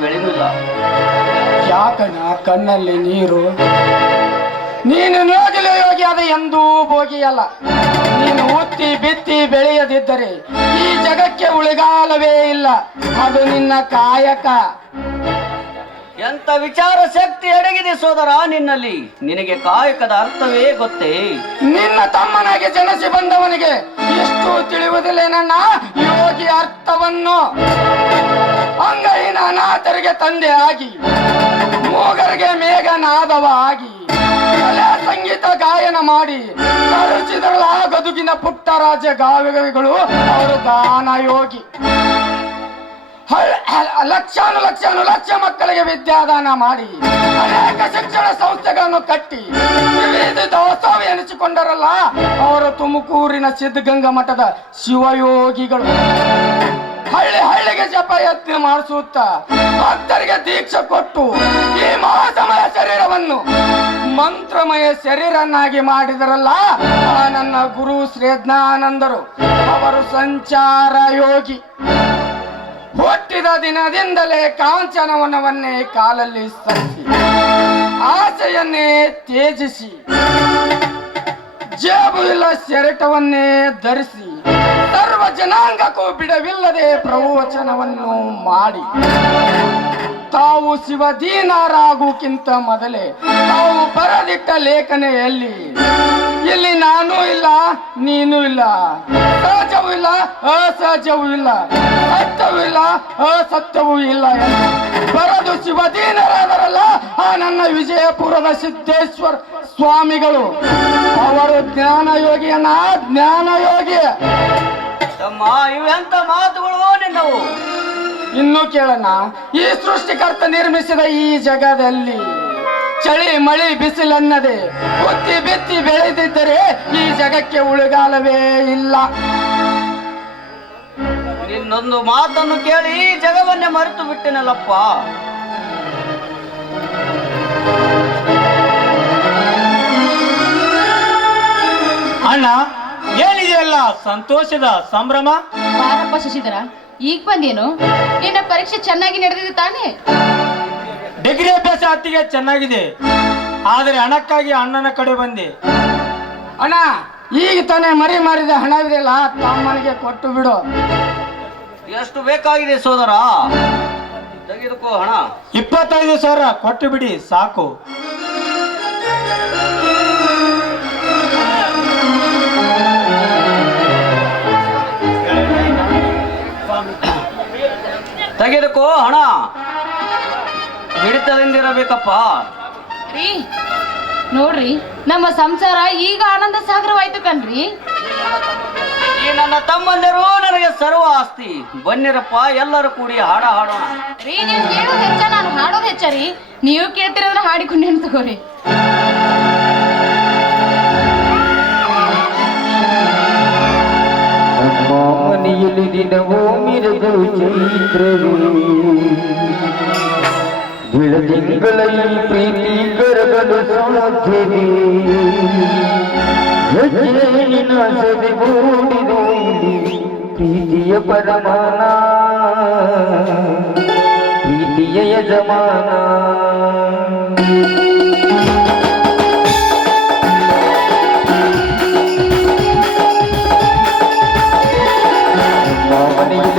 ಬೆಳೆಯುವುದಿಲ್ಲ. ಯಾಕಣ ಕಣ್ಣಲ್ಲಿ ನೀರು? ನೀನು ನೋಗಿಲು ಯೋಗಿ ಅದು ಎಂದೂ ಭೋಗಿಯಲ್ಲ. ನೀನು ಉತ್ತಿ ಬಿತ್ತಿ ಬೆಳೆಯದಿದ್ದರೆ ಈ ಜಗಕ್ಕೆ ಉಳಿಗಾಲವೇ ಇಲ್ಲ. ಅದು ನಿನ್ನ ಕಾಯಕ. ಎಂತ ವಿಚಾರ ಶಕ್ತಿ ಅಡಗಿದೆ ಸೋದರ ನಿನ್ನಲ್ಲಿ? ನಿನಗೆ ಕಾಯಕದ ಅರ್ಥವೇ ಗೊತ್ತೇ? ನಿನ್ನ ತಮ್ಮನಾಗಿ ಜನಿಸಿ ಬಂದವನಿಗೆ ಎಷ್ಟು ತಿಳಿಯುವುದಿಲ್ಲ ನನ್ನ ಯೋಗಿ ಅರ್ಥವನ್ನು. ಅಂಗೈನ ಅನಾಥರಿಗೆ ತಂದೆ ಆಗಿ ಮೂಗರಿಗೆ ಮೇಘನಾದವ ಆಗಿ, ಕಲೆ ಸಂಗೀತ ಗಾಯನ ಮಾಡಿ ಕರುಚಿದರಳ ಗದುಗಿನ ಪುಟ್ಟ ರಾಜ ಗಾವಿಗಳು ಅವರು ದಾನ ಯೋಗಿ. ಲಕ್ಷಾನು ಲಕ್ಷಾನು ಲಕ್ಷ ಮಕ್ಕಳಿಗೆ ವಿದ್ಯಾದಾನ ಮಾಡಿ, ಅನೇಕ ಶಿಕ್ಷಣ ಸಂಸ್ಥೆಗಳನ್ನು ಕಟ್ಟಿ, ವಿವಿಧ ಎನಿಸಿಕೊಂಡರಲ್ಲ, ಅವರು ತುಮಕೂರಿನ ಸಿದ್ಧಗಂಗಾ ಮಠದ ಶಿವಯೋಗಿಗಳು. ಹಳ್ಳಿ ಹಳ್ಳಿಗೆ ಜಪ ಯತ್ನ ಮಾಡಿಸುತ್ತಾ ಭಕ್ತರಿಗೆ ದೀಕ್ಷೆ ಕೊಟ್ಟು ಈ ಮಹಾಸಮಯ ಶರೀರವನ್ನು ಮಂತ್ರಮಯ ಶರೀರನ್ನಾಗಿ ಮಾಡಿದರಲ್ಲ ಆ ನನ್ನ ಗುರು ಶ್ರೇಜ್ಞಾನಂದರು. ಅವರು ಸಂಚಾರ ಯೋಗಿ. ಹುಟ್ಟಿದ ದಿನದಿಂದಲೇ ಕಾಂಚನವನವನ್ನೇ ಕಾಲಲ್ಲಿ ಸರಿಸಿ, ಆಸೆಯನ್ನೇ ತ್ಯಜಿಸಿ, ಜೇಬು ಇಲ್ಲ ಶರಟವನ್ನೇ ಧರಿಸಿ ಸರ್ವ ಜನಾಂಗಕ್ಕೂ ಬಿಡವಿಲ್ಲದೆ ಪ್ರವಚನವನ್ನು ಮಾಡಿ. ತಾವು ಶಿವದೀನರಾಗುಕ್ಕಿಂತ ಮೊದಲೇ ತಾವು ಬರದಿಟ್ಟ ಲೇಖನೆಯಲ್ಲಿ, ಇಲ್ಲಿ ನಾನು ಇಲ್ಲ, ನೀನು ಇಲ್ಲ, ಸಹಜವೂ ಇಲ್ಲ, ಅಸಹಜವೂ ಇಲ್ಲ, ಸತ್ಯವೂ ಇಲ್ಲ, ಅಸತ್ಯವೂ ಇಲ್ಲ ಬರದು ಶಿವದೀನರಾದರಲ್ಲ ಆ ನನ್ನ ವಿಜಯಪುರದ ಸಿದ್ದೇಶ್ವರ ಸ್ವಾಮಿಗಳು. ಅವರು ಜ್ಞಾನ ಯೋಗಿಯನ್ನ ಜ್ಞಾನ ಯೋಗಿ ತಮ್ಮ, ಇವೆಂತ ಮಾತುಗಳು ನಿನ್ನವು? ಇನ್ನು ಕೇಳೋಣ ಈ ಸೃಷ್ಟಿಕರ್ತ ನಿರ್ಮಿಸಿದ ಈ ಜಗದಲ್ಲಿ ಚಳಿ, ಮಳಿ, ಬಿಸಿಲನ್ನದೆ, ಒತ್ತಿ ಬಿತ್ತಿ ಬೆಳೆದಿದ್ದರೆ ಈ ಜಗಕ್ಕೆ ಉಳಿಗಾಲವೇ ಇಲ್ಲ. ನಿನ್ನೊಂದು ಮಾತನ್ನು ಕೇಳಿ ಈ ಜಗವನ್ನೇ ಮರೆತು ಬಿಟ್ಟಿನಲ್ಲಪ್ಪ. ಅಣ್ಣ ಏನಿದೆಯಲ್ಲ? ಸಂತೋಷದ ಸಂಭ್ರಮ? ಬಾರಪ್ಪ ಶಶಿಧರ ಈಗ ಬಂದೇನು? ನಿನ್ನ ಪರೀಕ್ಷೆ ಚೆನ್ನಾಗಿ ನಡೆದಿದೆ ತಾನೇ? ಡಿಗ್ರಿ ಅಭ್ಯಾಸ ಹತ್ತಿಗೆ ಚೆನ್ನಾಗಿದೆ. ಆದರೆ ಹಣಕ್ಕಾಗಿ ಅಣ್ಣನ ಕಡೆ ಬಂದೆ. ಅಣ್ಣ ಈಗ ತಾನೇ ಮರಿ ಮಾರಿದ ಹಣವಿದೆಯಲ್ಲ ತಮ್ಮನಿಗೆ ಕೊಟ್ಟು ಬಿಡು. ಎಷ್ಟು ಬೇಕಾಗಿದೆ ಸೋದರ? ತೆಗೆದುಕೋ ಹಣ. ಇಪ್ಪತ್ತೈದು ಸಾವಿರ ಕೊಟ್ಟು ಬಿಡಿ ಸಾಕು. ತೆಗೆದುಕೋ ಹಣ. ಹಿಡಿತದಿಂದಿರಬೇಕಪ್ಪ ರೀ ನೋಡ್ರಿ ನಮ್ಮ ಸಂಸಾರ ಈಗ ಆನಂದ ಸಾಗರವಾಯ್ತು ಕಣ್ರಿ. ಈ ನನ್ನ ತಮ್ಮಂದಿರು ನನಗೆ ಸರ್ವ ಆಸ್ತಿ. ಬನ್ನಿರಪ್ಪ ಎಲ್ಲರೂ ಕೂಡಿ ಹಾಡ ಹಾಡೋಣ. ರೀ ನೀವು ಕೇಳೋದು ಹೆಚ್ಚ? ನಾನು ಹಾಡೋದು ಹೆಚ್ಚ ರೀ. ನೀವು ಕೇಳ್ತಿರೋದ್ರ ಹಾಡಿಕೊಂಡೇನು ತಗೋರಿ ಮನೆಯಲ್ಲಿ ದಿನವೂ ಮಿರಗು ಚೈತ್ರವೇ ಬೆಳದಿಂಗಳ ಈ ಪ್ರೀತಿ ಕರಗಲು ಸಾಧ್ಯವೇ ಹೆಜ್ಜೆ ನಿನ್ನ ಸದೆ ಮೂಡಿದು ಇಲ್ಲಿ ಪ್ರೀತಿಯ ಪರಮಾನ ಪ್ರೀತಿಯ ಯಜಮಾನ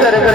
കരകൾ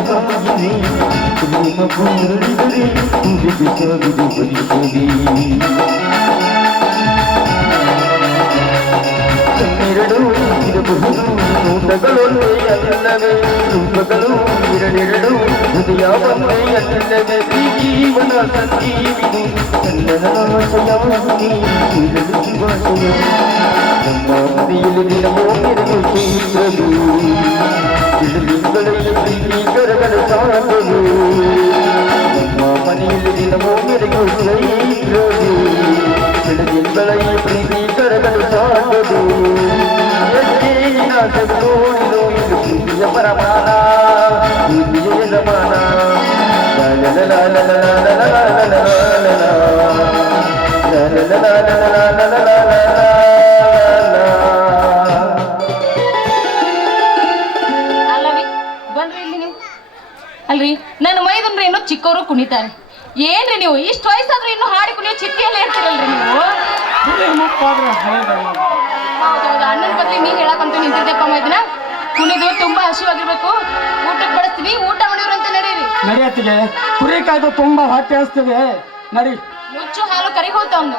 కాలే ప్రేమ పూరడిదరే విధి కవిదు బలిపడి ಕಣ್ಣೆರಡು ಇರಬಹುದು ನೋಟಗಳು ಅಲ್ಲವೇ ಜೀವನ ಸಂಜೀವಿದು ಕನ್ನಡ ಸಲವತಿ ಇರಲು ನಮ್ಮ ಮನೆಯಲ್ಲಿ ದಿನವೋ ಇರಲು ಶೀಘ್ರವೂ జరగని సాధులు మా మనీలు దినము మెరుగు స్నేహితులు గిందల ఈ ప్రీతి జరగని సాధులు చెప్పుకోను ఇది ప్రీతియ పరమాన ప్రీతియ యజమాన la la la la la la la la la la la la la la la la la la ಅಲ್ರಿ? ನನ್ನ ಮೈದನ್ರಿ ಇನ್ನೂ ಚಿಕ್ಕವರು ಕುಣಿತಾರೆ. ಏನ್ರಿ ನೀವು? ಇಷ್ಟು ವಯಸ್ಸಾದ್ರೂ ಇನ್ನು ಹಾಡಿ ಕುಣಿಯೋ ಚಿಟ್ಟಿಯಲ್ಲಿ ಹೇಳ್ತೀರಲ್ರಿ ನೀವು? ಹೌದೌದು ಅಣ್ಣನ ಬದ್ಲಿ ನೀ ಹೇಳಕ್ಕಂತೂ ನಿಂತಿದ್ದೆಪ್ಪ ಮೈದನ ಕುಣಿದು ತುಂಬಾ ಹಸಿವಾಗಿರ್ಬೇಕು. ಊಟಕ್ಕೆ ಬಡಿಸ್ತೀವಿ. ಊಟ ಮಾಡಿವ್ರಂತ ನಡೀರಿ. ನಡೆಯತ್ತಿಗೆ ಕುರಿ ಕಾಯ್ದು ತುಂಬಾ ಹೊಟ್ಟೆ ಹಸ್ತಿದೆ. ನಡಿ. ಮುಚ್ಚು ಹಾಲು ಕರಿಗೋತ ಒಂದು